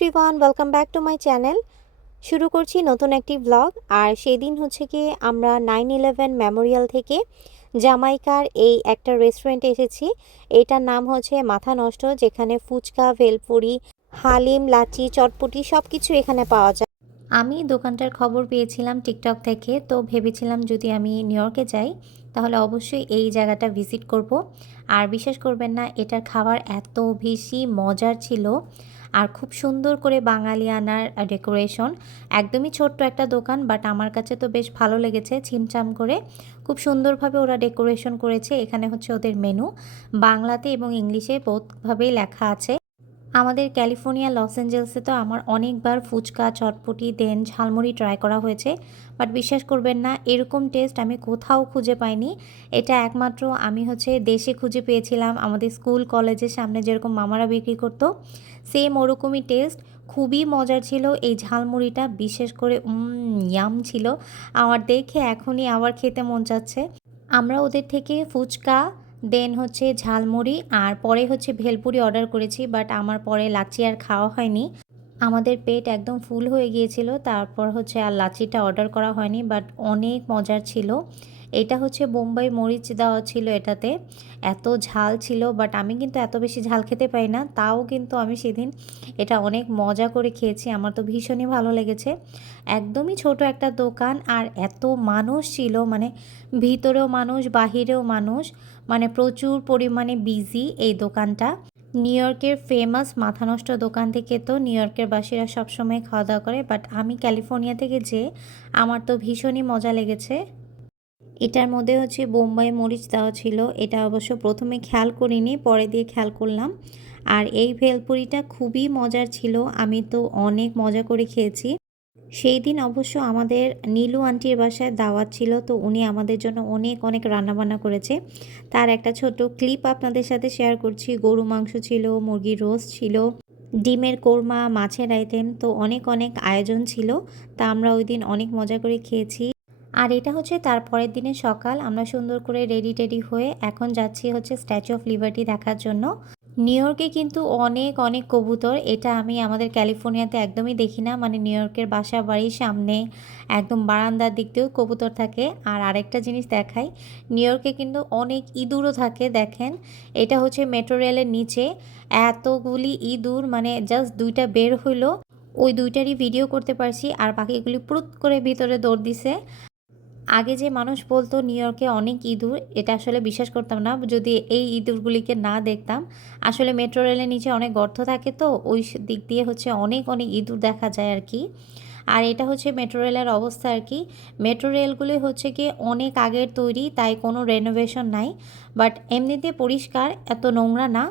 Everyone welcome back to my channel শুরু করছি নতুন একটি ব্লগ আর সেই দিন হচ্ছে কি আমরা নাইন ইলেভেন মেমোরিয়াল থেকে জামাইকার এই একটা রেস্টুরেন্টে এসেছি। এটার নাম হচ্ছে মাথা নষ্ট, যেখানে ফুচকা, ভেলপুরি, হালিম লাচি চটপটি সব কিছু এখানে পাওয়া যায়। আমি দোকানটার খবর পেয়েছিলাম টিকটক থেকে, তো ভেবেছিলাম যদি আমি নিউ ইয়র্কে যাই, তাহলে অবশ্যই এই জায়গাটা ভিজিট করব। আর বিশ্বাস করবেন না, এটার খাবার এত বেশি মজার ছিল। আর খুব সুন্দর করে বাঙালিয়ানার ডেকোরেশন একদমই ছোট্ট একটা দোকান বাট আমার কাছে তো বেশ ভালো লেগেছে ছিমছাম করে। খুব সুন্দরভাবে ওরা ডেকোরেশন করেছে। এখানে হচ্ছে ওদের মেনু বাংলাতে এবং ইংলিশে বোধভাবেই লেখা আছে। আমাদের ক্যালিফোর্নিয়া, লস অ্যাঞ্জেলসে তো আমার অনেকবার ফুচকা, চটপটি, দেন, ঝালমুড়ি ট্রাই করা হয়েছে। বাট বিশ্বাস করবেন না, এরকম টেস্ট আমি কোথাও খুঁজে পাইনি। এটা একমাত্র আমি হচ্ছে দেশে খুঁজে পেয়েছিলাম, আমাদের স্কুল, কলেজের সামনে যেরকম মামারা বিক্রি করতো। সেম ওরকমই টেস্ট খুবই মজার ছিল। এই ঝালমুড়িটা বিশেষ করে ইয়াম ছিল। আমার দেখে এখনই আবার খেতে মন চাচ্ছে। আমরা ওদের থেকে ফুচকা দেন হচ্ছে ঝালমুড়ি আর পরে হচ্ছে ভেলপুরি অর্ডার করেছি বাট আমার পরে লাচি আর খাওয়া হয়নি। আমাদের পেট একদম ফুল হয়ে গিয়েছিল, তারপর হচ্ছে আর লাচিটা অর্ডার করা হয়নি বাট অনেক মজার ছিল। এটা হচ্ছে বোম্বাই মরিচ দেওয়া ছিল এটাতে। এত ঝাল ছিল বাট আমি কিন্তু এত বেশি ঝাল খেতে পাই না, তাও কিন্তু আমি সেদিন এটা অনেক মজা করে খেয়েছি, আমার তো ভীষণই ভালো লেগেছে। একদমই ছোট একটা দোকান আর এত মানুষ ছিল মানে ভিতরেও মানুষ, বাহিরেও মানুষ। মানে প্রচুর পরিমাণে বিজি এই দোকানটা। নিউ ইয়র্কের ফেমাস মাথা নষ্ট দোকান থেকে তো নিউ ইয়র্কের বাসীরা সবসময় খাওয়া দাওয়া করে বাট আমি ক্যালিফোর্নিয়া থেকে যে, আমার তো ভীষণই মজা লেগেছে। এটার মধ্যে হচ্ছে বোম্বাই মরিচ দেওয়া ছিল, এটা অবশ্য প্রথমে খেয়াল করিনি, পরে দিয়ে খেয়াল করলাম। আর এই ভেলপুরিটা খুবই মজার ছিল, আমি তো অনেক মজা করে খেয়েছি। সেই দিন অবশ্য আমাদের নীলু আন্টির বাসায় দাওয়াত ছিল, তো উনি আমাদের জন্য অনেক অনেক রান্নাবান্না করেছে। তার একটা ছোট ক্লিপ আপনাদের সাথে শেয়ার করছি। গরু মাংস ছিল, মুরগির রোস্ট ছিল, ডিমের কোরমা, মাছের আইটেম তো অনেক অনেক আয়োজন ছিল। তা আমরা ওই দিন অনেক মজা করে খেয়েছি। আর এটা হচ্ছে তার পরের দিনের সকাল। আমরা সুন্দর করে রেডি টেডি হয়ে এখন যাচ্ছি হচ্ছে স্ট্যাচু অফ লিবার্টি দেখার জন্য। নিউ ইয়র্কে কিন্তু অনেক অনেক কবুতর। এটা আমি আমাদের ক্যালিফোর্নিয়াতে একদমই দেখি না। মানে নিউ ইয়র্কের বাসা বাড়ির সামনে একদম বারান্দার দিক দিয়েও কবুতর থাকে। আর আরেকটা জিনিস দেখাই নিউ ইয়র্কে কিন্তু অনেক ইঁদুরও থাকে, দেখেন। এটা হচ্ছে মেট্রো রেলের নিচে। এতগুলি ইঁদুর মানে জাস্ট দুইটা বের হইল। ওই দুইটারই ভিডিও করতে পারছি। আর বাকিগুলি প্রুত করে ভিতরে দৌড় দিছে। আগে যে মানুষ বলতো নিউ ইয়র্কে অনেক ইঁদুর, এটা আসলে বিশ্বাস করতাম না। যদি এই ইঁদুরগুলিকে না দেখতাম, আসলে মেট্রো রেলের নিচে অনেক গর্ত থাকে তো, ওই দিক দিয়ে হচ্ছে অনেক অনেক ইঁদুর দেখা যায় আর কি। আর এটা হচ্ছে মেট্রো রেলের অবস্থা আর কি। মেট্রো রেলগুলি হচ্ছে কি অনেক আগের তৈরি, তাই কোনো রেনোভেশন নাই। বাট এমনিতে পরিষ্কার, এত নোংরা না।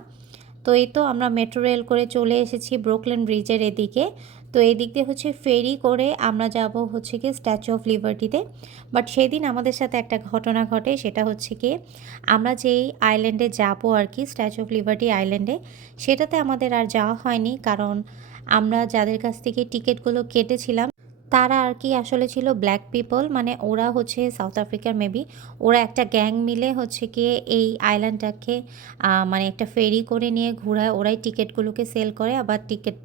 তো এই তো আমরা মেট্রো রেল করে চলে এসেছি ব্রুকলেন ব্রিজের এদিকে। তো এই দিক দিয়ে হচ্ছে ফেরি করে আমরা যাব হচ্ছে কি স্ট্যাচু অফ লিবার্টিতে বাট সেদিন আমাদের সাথে একটা ঘটনা ঘটে, সেটা হচ্ছে কি আমরা যেই আইল্যান্ডে যাব আর কি স্ট্যাচু অফ লিবার্টি আইল্যান্ডে সেটাতে আমাদের আর যাওয়া হয়নি। কারণ আমরা যাদের কাছ থেকে টিকিটগুলো কেটেছিলাম, তারা আর কি আসলে ছিল ব্ল্যাক পিপল মানে ওরা হচ্ছে সাউথ আফ্রিকার মেবি ওরা একটা গ্যাং মিলে হচ্ছে গিয়ে এই আইল্যান্ডটাকে মানে একটা ফেরি করে নিয়ে ঘোরায়, ওরাই টিকিটগুলোকে সেল করে আবার টিকিট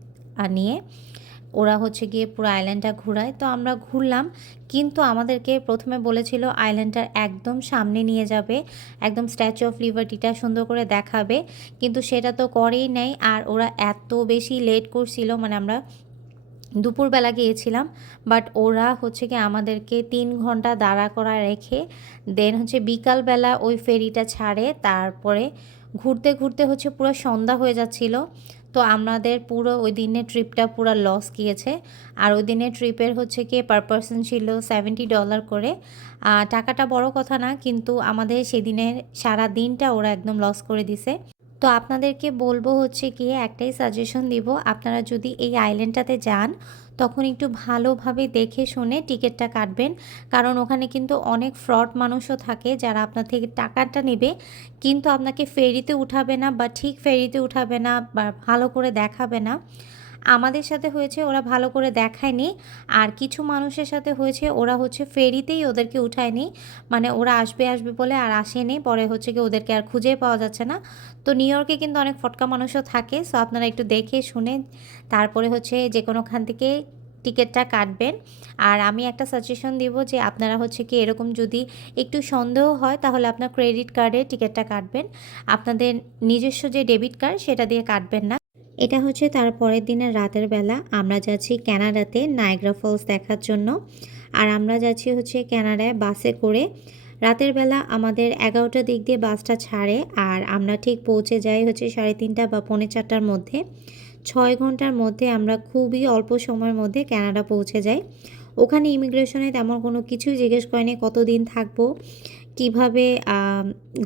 নিয়ে। ওরা হচ্ছে গিয়ে পুরো আইল্যান্ডটা ঘোরায়। তো আমরা ঘুরলাম, কিন্তু আমাদেরকে প্রথমে বলেছিল আইল্যান্ডটার একদম সামনে নিয়ে যাবে, একদম স্ট্যাচু অফ লিবার্টিটা সুন্দর করে দেখাবে। কিন্তু সেটা তো করেই নেই, আর ওরা এত বেশি লেট করছিল মানে আমরা দুপুরবেলা গিয়েছিলাম বাট ওরা হচ্ছে কি আমাদেরকে তিন ঘণ্টা দাঁড়া করা রেখে দেন হচ্ছে বিকালবেলা ওই ফেরিটা ছাড়ে, তারপরে ঘুরতে ঘুরতে হচ্ছে পুরো সন্ধ্যা হয়ে যাচ্ছিল। তো আমাদের পুরো ওই দিনের ট্রিপটা পুরো লস গিয়েছে। আর ওই দিনের ট্রিপের হচ্ছে কি পার পারসন ছিল সেভেন্টি ডলার করে। টাকাটা বড় কথা না, কিন্তু আমাদের সেদিনের সারা দিনটা ওরা একদম লস করে দিছে। তো আপনাদেরকে বলব হচ্ছে কি একটাই সাজেশন দিব, আপনারা যদি এই আইল্যান্ডটাতে যান, তখন একটু ভালোভাবে দেখে শুনে টিকিটটা কাটবেন। কারণ ওখানে কিন্তু অনেক ফ্রড মানুষও থাকে, যারা আপনার থেকে টাকাটা নেবে, কিন্তু আপনাকে ফেরিতে উঠাবে না বা ঠিক ফেরিতে উঠাবে না বা ভালো করে দেখাবে না। আমাদের সাথে হয়েছে, ওরা ভালো করে দেখায়নি। আর কিছু মানুষের সাথে হয়েছে, ওরা হচ্ছে ফেরিতেই ওদেরকে উঠায়নি। মানে ওরা আসবে আসবে বলে আর আসেনি। পরে হচ্ছে কি ওদেরকে আর খুঁজে পাওয়া যাচ্ছে না। তো নিউ ইয়র্কে কিন্তু অনেক ফটকা মানুষও থাকে সো আপনারা একটু দেখে শুনে তারপরে হচ্ছে যে কোনোখান থেকে টিকিটটা কাটবেন। আর আমি একটা সাজেশন দিব যে আপনারা হচ্ছে কি এরকম যদি একটু সন্দেহ হয়, তাহলে আপনার ক্রেডিট কার্ডে টিকিটটা কাটবেন। আপনাদের নিজস্ব যে ডেবিট কার্ড সেটা দিয়ে কাটবেন না। এটা হচ্ছে তার পরের দিনের রাতের বেলা। আমরা যাচ্ছি ক্যানাডাতে নায়গ্রা ফলস দেখার জন্য। আর আমরা যাচ্ছি হচ্ছে ক্যানাডায় বাসে করে। রাতের বেলা আমাদের এগারোটার দিক দিয়ে বাসটা ছাড়ে আর আমরা ঠিক পৌঁছে যাই হচ্ছে সাড়ে তিনটা বা পৌনে চারটার মধ্যে। ছয় ঘণ্টার মধ্যে আমরা খুবই অল্প সময়ের মধ্যে ক্যানাডা পৌঁছে যাই। ওখানে ইমিগ্রেশনে তেমন কোনো কিছুই জিজ্ঞেস করেনি, কতদিন থাকব, কীভাবে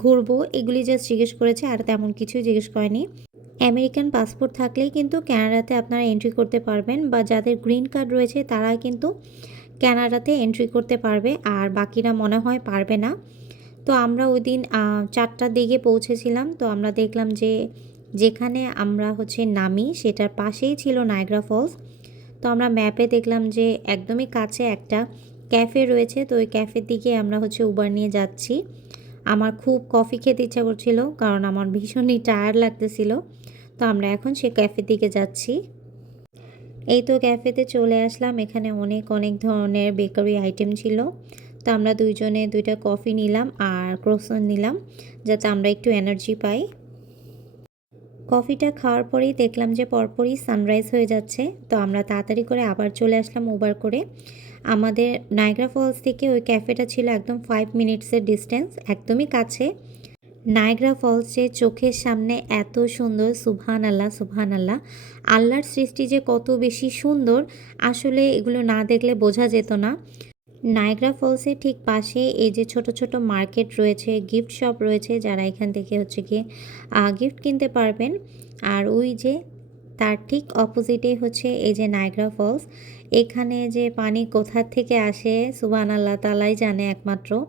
ঘুরবো, এগুলি জাস্ট জিজ্ঞেস করেছে আর তেমন কিছুই জিজ্ঞেস করেনি। আমেরিকান পাসপোর্ট থাকলেই কিন্তু ক্যানাডাতে আপনারা এন্ট্রি করতে পারবেন বা যাদের গ্রিন কার্ড রয়েছে তারা কিন্তু ক্যানাডাতে এন্ট্রি করতে পারবে আর বাকিরা মনে হয় পারবে না। তো আমরা ওই দিন চারটার দিকে পৌঁছেছিলাম। তো আমরা দেখলাম যে যেখানে আমরা হচ্ছে নামি সেটার পাশেই ছিল নায়গ্রা ফলস। তো আমরা ম্যাপে দেখলাম যে একদমই কাছে একটা ক্যাফে রয়েছে। তো ওই ক্যাফের দিকে আমরা হচ্ছে উবার নিয়ে যাচ্ছি। আমার খুব কফি খেতে ইচ্ছা করছিল, কারণ আমার ভীষণই টায়ার্ড লাগতেছিল। তো আমরা এখন সে ক্যাফের দিকে যাচ্ছি। এই তো ক্যাফেতে চলে আসলাম, এখানে অনেক অনেক ধরনের বেকারি আইটেম ছিল। তো আমরা দুইজনে দুইটা কফি নিলাম আর ক্রোসন নিলাম, যাতে আমরা একটু এনার্জি পাই। কফিটা খাওয়ার পরেই দেখলাম যে পরপরই সানরাইজ হয়ে যাচ্ছে। তো আমরা তাড়াতাড়ি করে আবার চলে আসলাম উবার করে। আমাদের নায়গ্রা ফলস থেকে ওই ক্যাফেটা ছিল একদম ফাইভ মিনিটসের ডিস্টেন্স একদমই কাছে। নায়গ্রা ফলস চোখের সামনে এত সুন্দর সুবহান আল্লাহ সুবহান আল্লাহ আল্লাহর সৃষ্টি যে কত বেশি সুন্দর, আসলে এগুলো না দেখলে বোঝা যেত না। নায়গ্রা ফলসের ঠিক পাশে এই যে ছোট ছোট মার্কেট রয়েছে গিফট শপ রয়েছে, যারা এখান থেকে হচ্ছে গিয়ে গিফট কিনতে পারবেন। আর ওই যে তার ঠিক অপোজিটে হচ্ছে এই যে নায়গ্রা ফলস। এখানে যে পানি কোথা থেকে আসে সুবান আল্লাহ তালাই জানে একমাত্র।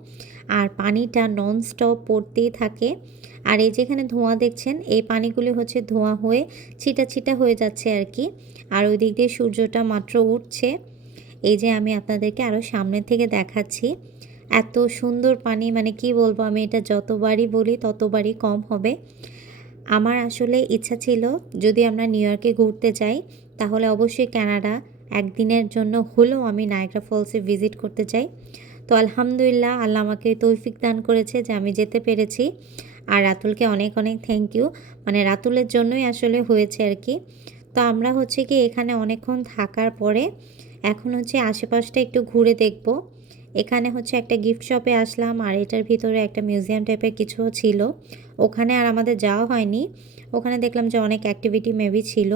আর পানিটা নন স্টপ পড়তেই থাকে। আর এই যেখানে ধোঁয়া দেখছেন, এই পানিগুলি হচ্ছে ধোঁয়া হয়ে ছিটা ছিটা হয়ে যাচ্ছে আর কি। আর ওই দিক দিয়ে সূর্যটা মাত্র উঠছে। এই যে আমি আপনাদেরকে আরও সামনে থেকে দেখাচ্ছি। এত সুন্দর পানি মানে কি বলব আমি এটা যতবারই বলি ততবারই কম হবে। আমার আসলে ইচ্ছা ছিল যদি আমরা নিউ ইয়র্কে ঘুরতে যাই, তাহলে অবশ্যই কানাডা একদিনের জন্য হলেও আমি নায়গ্রা ফলসে ভিজিট করতে চাই। তো আলহামদুলিল্লাহ, আল্লাহ আমাকে তৌফিক দান করেছে যে আমি যেতে পেরেছি। আর রাতুলকে অনেক অনেক থ্যাংক ইউ মানে রাতুলের জন্যই আসলে হয়েছে আর কি। তো আমরা হচ্ছে কি এখানে অনেকক্ষণ থাকার পরে এখন হচ্ছে আশেপাশটা একটু ঘুরে দেখব। এখানে হচ্ছে একটা গিফট শপে আসলাম আর এটার ভিতরে একটা মিউজিয়াম টাইপের কিছু ছিল। ওখানে আর আমাদের যাওয়া হয়নি। ওখানে দেখলাম যে অনেক অ্যাক্টিভিটি মেবি ছিল।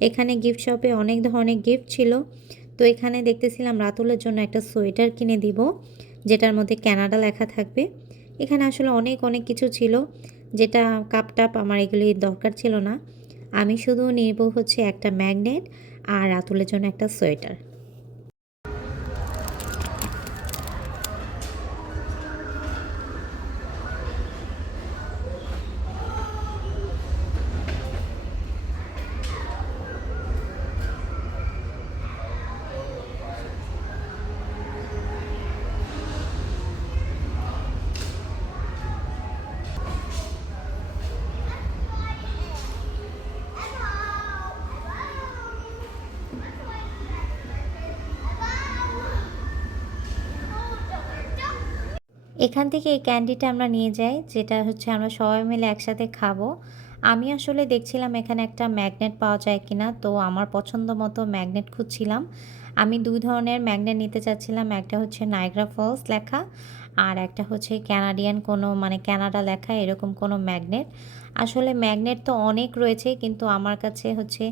এখানে গিফট শপে অনেক ধরনের গিফট ছিল। তো এখানে দেখতেছিলাম রাতুলের জন্য একটা সোয়েটার কিনে দিব, যেটার মধ্যে ক্যানাডা লেখা থাকবে। এখানে আসলে অনেক অনেক কিছু ছিল, যেটা কাপ টাপ আমার এগুলি দরকার ছিল না। আমি শুধু নিব হচ্ছে একটা ম্যাগনেট আর রাতুলের জন্য একটা সোয়েটার। এখান থেকে এই ক্যান্ডিটা আমরা নিয়ে যাই, যেটা হচ্ছে আমরা সবাই মিলে একসাথে খাব। আমি আসলে দেখছিলাম এখানে একটা ম্যাগনেট পাওয়া যায় কিনা, তো আমার পছন্দ মতো ম্যাগনেট খুঁজছিলাম। আমি দুই ধরনের ম্যাগনেট নিতে চাচ্ছিলাম, একটা হচ্ছে নাইগ্রা ফলস লেখা আর একটা হচ্ছে ক্যানাডিয়ান কোনো মানে ক্যানাডা লেখা, এরকম কোনো ম্যাগনেট। আসলে ম্যাগনেট তো অনেক রয়েছে, কিন্তু আমার কাছে হচ্ছে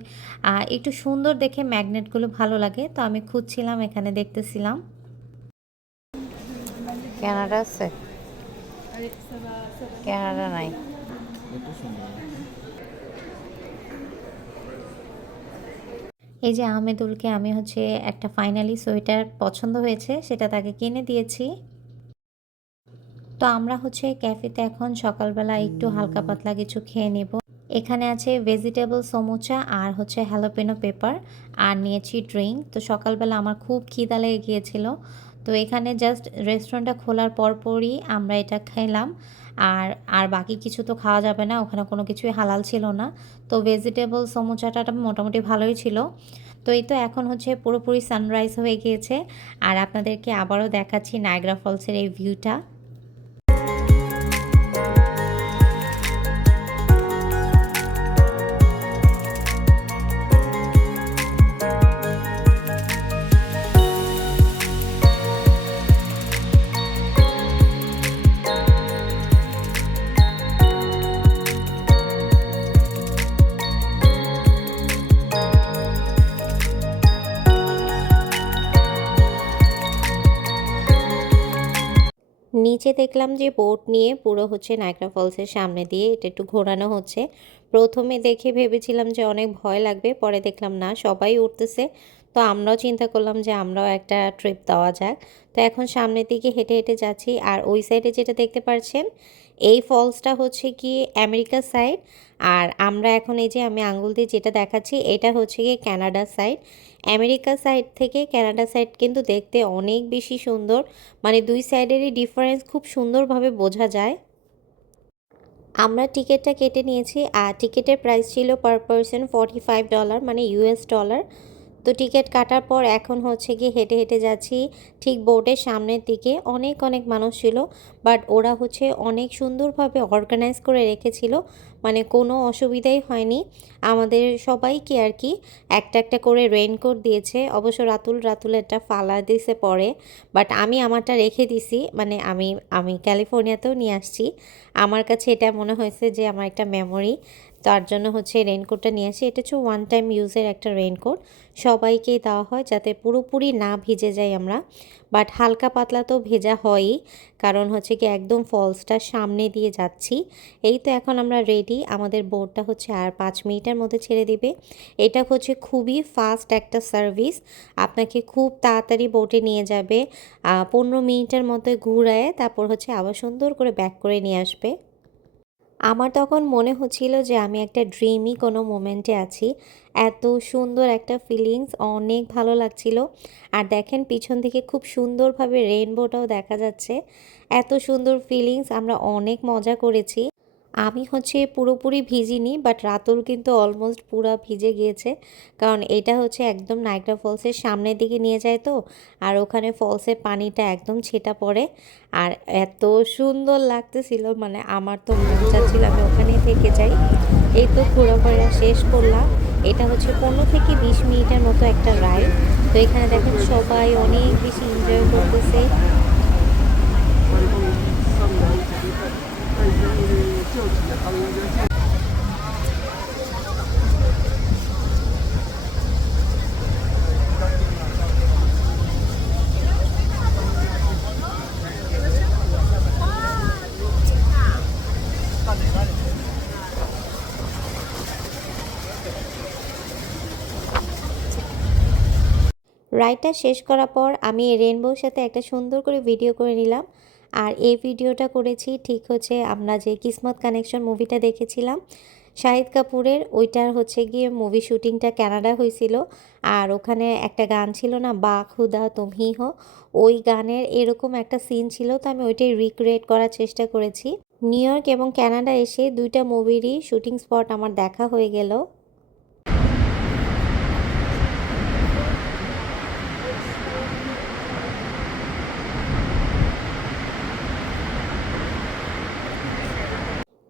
একটু সুন্দর দেখে ম্যাগনেটগুলো ভালো লাগে, তো আমি খুঁজছিলাম, এখানে দেখতেছিলাম। কানাডা আছে? কানাডা নাই। এই যে আহমেদুলকে আমি হচ্ছে একটা ফাইনালি সোয়েটার পছন্দ হয়েছে, সেটা তাকে কিনে দিয়েছি। তো আমরা হচ্ছে ক্যাফেতে এখন সকালবেলা একটু হালকা পাতলা কিছু খেয়ে নেব। এখানে আছে ভেজিটেবল সমোচা আর হচ্ছে হ্যালোপেনো পেপার আর নিয়েছি ড্রিঙ্ক। তো সকালবেলা আমার খুব খিদা লেগে গিয়েছিল তো এখানে জাস্ট রেস্টুরেন্টটা খোলার পরপরই আমরা এটা খেলাম। আর আর বাকি কিছু তো খাওয়া যাবে না, ওখানে কোনো কিছুই হালাল ছিল না। তো ভেজিটেবল সমোচাটা মোটামুটি ভালোই ছিল। তো এই তো এখন হচ্ছে পুরোপুরি সানরাইজ হয়ে গিয়েছে। আর আপনাদেরকে আবারও দেখাচ্ছি নায়গ্রা ফলসের এই ভিউটা নিচে দেখলাম যে বোট নিয়ে পুরো হচ্ছে নায়গ্রা ফলসের সামনে দিয়ে এটা একটু ঘোরানো হচ্ছে। প্রথমে দেখে ভেবেছিলাম যে অনেক ভয় লাগবে, পরে দেখলাম না, সবাই উঠতেছে। তো আমরাও চিন্তা করলাম যে আমরাও একটা ট্রিপ দেওয়া যাক। তো এখন সামনের দিকে হেঁটে হেঁটে যাচ্ছি। আর ওই সাইডে যেটা দেখতে পাচ্ছেন এই ফলসটা হচ্ছে কি আমেরিকা সাইড। আর আমরা এখন এই যে আমি আঙ্গুল দিয়ে যেটা দেখাচ্ছি, এটা হচ্ছে গিয়ে ক্যানাডা সাইড। আমেরিকা সাইড থেকে ক্যানাডা সাইড কিন্তু দেখতে অনেক বেশি সুন্দর। মানে দুই সাইডেরই ডিফারেন্স খুব সুন্দরভাবে বোঝা যায়। আমরা টিকিটটা কেটে নিয়েছি আর টিকিটের প্রাইস ছিল per person forty five dollar মানে ইউএস ডলার তো টিকিট কাটার পর এখন হচ্ছে গিয়ে হেঁটে হেঁটে যাচ্ছি। ঠিক বোর্ডের সামনের দিকে অনেক অনেক মানুষ ছিল বাট ওরা হচ্ছে অনেক সুন্দরভাবে অর্গানাইজ করে রেখেছিল। মানে কোনো অসুবিধাই হয়নি। আমাদের সবাইকে আর কি একটা একটা করে রেনকোট দিয়েছে। অবশ্য রাতুল রাতুলেরটা ফালা দিছে পরে বাট আমি আমারটা রেখে দিছি। মানে আমি আমি ক্যালিফোর্নিয়াতেও নিয়ে আসছি। আমার কাছে এটা মনে হয়েছে যে আমার একটা মেমোরি তার জন্য হচ্ছে রেনকোটটা নিয়ে আসি। এটা হচ্ছে ওয়ান টাইম ইউজের একটা রেনকোট সবাইকেই দেওয়া হয় যাতে পুরোপুরি না ভিজে যাই আমরা। বাট হালকা পাতলা তো ভেজা হয়ই। কারণ হচ্ছে কি একদম ফলসটা সামনে দিয়ে যাচ্ছি। এই তো এখন আমরা রেডি আমাদের বোর্ডটা হচ্ছে আর পাঁচ মিনিটের মধ্যে ছেড়ে দিবে। এটা হচ্ছে খুবই ফাস্ট একটা সার্ভিস আপনাকে খুব তাড়াতাড়ি বোটে নিয়ে যাবে। পনেরো মিনিটের মধ্যে ঘুরায় তারপর হচ্ছে আবার সুন্দর করে ব্যাক করে নিয়ে আসবে। আমার তখন মনে হচ্ছিল যে আমি একটা ড্রিমই কোনো মোমেন্টে আছি। এত সুন্দর একটা ফিলিংস অনেক ভালো লাগছিল। আর দেখেন, পিছন থেকে খুব সুন্দরভাবে রেইনবোটাও দেখা যাচ্ছে। এত সুন্দর ফিলিংস আমরা অনেক মজা করেছি। আমি হচ্ছে পুরোপুরি ভিজিনি বাট রাতুল কিন্তু অলমোস্ট পুরো ভিজে গিয়েছে। কারণ এটা হচ্ছে একদম নাইগ্রা ফলসের সামনের দিকে নিয়ে যায় তো, আর ওখানে ফলসের পানিটা একদম ছেটা পড়ে। আর এত সুন্দর লাগতেছিল মানে আমার তো মন চাচ্ছিল আমি ওখানে থেকে যাই। এই তো ঘোরাফেরা শেষ করলাম। এটা হচ্ছে পনেরো থেকে বিশ মিনিটের মতো একটা রাইড তো এখানে দেখেন সবাই অনেক বেশি এনজয় করতেছে। রাইডটা শেষ করার পর আমি রেনবোর সাথে একটা সুন্দর করে ভিডিও করে নিলাম। আর এই ভিডিওটা করেছি ঠিক হচ্ছে আমরা যে কিসমত কানেকশন মুভিটা দেখেছিলাম, শাহিদ কাপুরের, ওইটার হচ্ছে গিয়ে মুভি শুটিংটা কানাডা হয়েছিল। আর ওখানে একটা গান ছিল না, বা খুদা তুমি হো ওই গানের এরকম একটা সিন ছিল, তো আমি ওইটাই রিক্রিয়েট করার চেষ্টা করেছি। নিউ ইয়র্ক এবং কানাডা এসে দুইটা মুভিরই শুটিং স্পট আমার দেখা হয়ে গেল।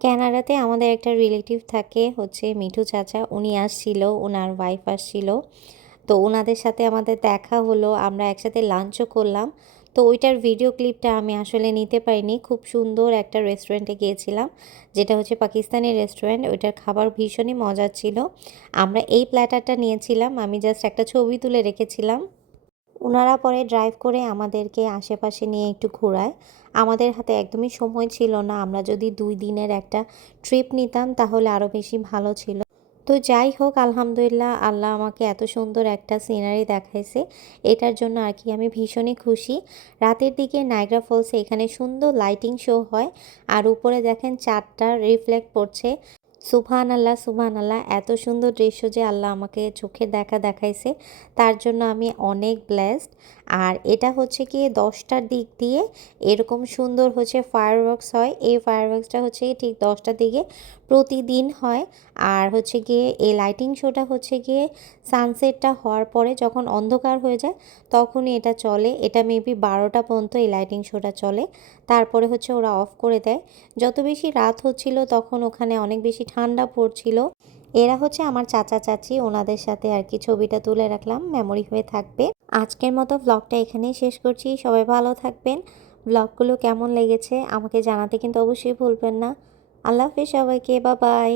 ক্যানাডাতে আমাদের একটা রিলেটিভ থাকে, হচ্ছে মিঠু চাচা। উনি আসছিল ওনার ওয়াইফ আসছিল। তো ওনাদের সাথে আমাদের দেখা হলো, আমরা একসাথে লাঞ্চও করলাম। তো ওইটার ভিডিও ক্লিপটা আমি আসলে নিতে পারিনি। খুব সুন্দর একটা রেস্টুরেন্টে গিয়েছিলাম, যেটা হচ্ছে পাকিস্তানি রেস্টুরেন্ট ওইটার খাবার ভীষণই মজার ছিল। আমরা এই প্ল্যাটারটা নিয়েছিলাম, আমি জাস্ট একটা ছবি তুলে রেখেছিলাম। ওনারা পরে ড্রাইভ করে আমাদেরকে আশেপাশে নিয়ে একটু ঘোরায়। আমাদের হাতে একদমই সময় ছিল না। আমরা যদি দুই দিনের একটা ট্রিপ নিতাম, তাহলে আরও বেশি ভালো ছিল। তো যাই হোক, আলহামদুলিল্লাহ আল্লাহ আমাকে এত সুন্দর একটা সিনারি দেখাইছে। এটার জন্য আর কি আমি ভীষণই খুশি। রাতের দিকে নাইগ্রা ফলসে এখানে সুন্দর লাইটিং শো হয়। আর উপরে দেখেন চারটা রিফ্লেক্ট পড়ছে। সুবহান আল্লাহ সুফান আল্লাহ এত সুন্দর দৃশ্য যে আল্লাহ আমাকে চোখে দেখা দেখাইছে। তার জন্য আমি অনেক ব্লেসড আর এটা হচ্ছে কি দশটার দিক দিয়ে এরকম সুন্দর হচ্ছে ফায়ারওয়ার্কস হয়। এই ফায়ারওয়ার্কসটা হচ্ছে ঠিক দশটার দিকে প্রতিদিন হয়। আর হচ্ছে গিয়ে এই লাইটিং শোটা হচ্ছে গিয়ে সানসেটটা হওয়ার পরে যখন অন্ধকার হয়ে যায় তখনই এটা চলে। এটা মেবি বারোটা পর্যন্ত এই লাইটিং শোটা চলে। তারপরে হচ্ছে ওরা অফ করে দেয়। যত বেশি রাত হচ্ছিল তখন ওখানে অনেক বেশি ঠান্ডা পড়ছিল। এরা হচ্ছে আমার চাচা চাচি, ওনাদের সাথে আর কি ছবিটা তুলে রাখলাম মেমোরি হয়ে থাকবে। আজকের মতো ব্লগটা এখানেই শেষ করছি, সবাই ভালো থাকবেন। ব্লগগুলো কেমন লেগেছে আমাকে জানাতে কিন্তু অবশ্যই ভুলবেন না। আল্লাহ হাফিজ সবাইকে বা বাই